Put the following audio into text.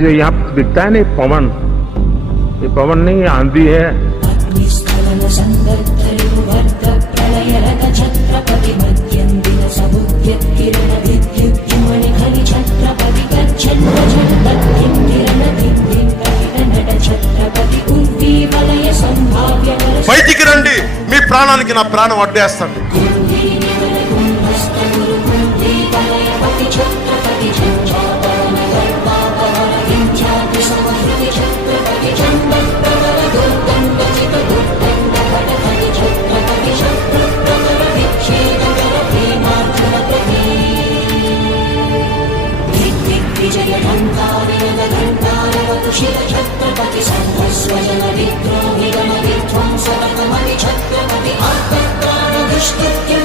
जो यहाँ दिखता है ना पवन, ये पवन नहीं आंधी है। బయటికి రండి, మీ ప్రాణానికి నా ప్రాణం అడ్డేస్తాను. छत्रपति संघस्वजन विद्रोहि गण विध्वंसरकमणि छत्रपति आत्मप्राण दुष्कृत्य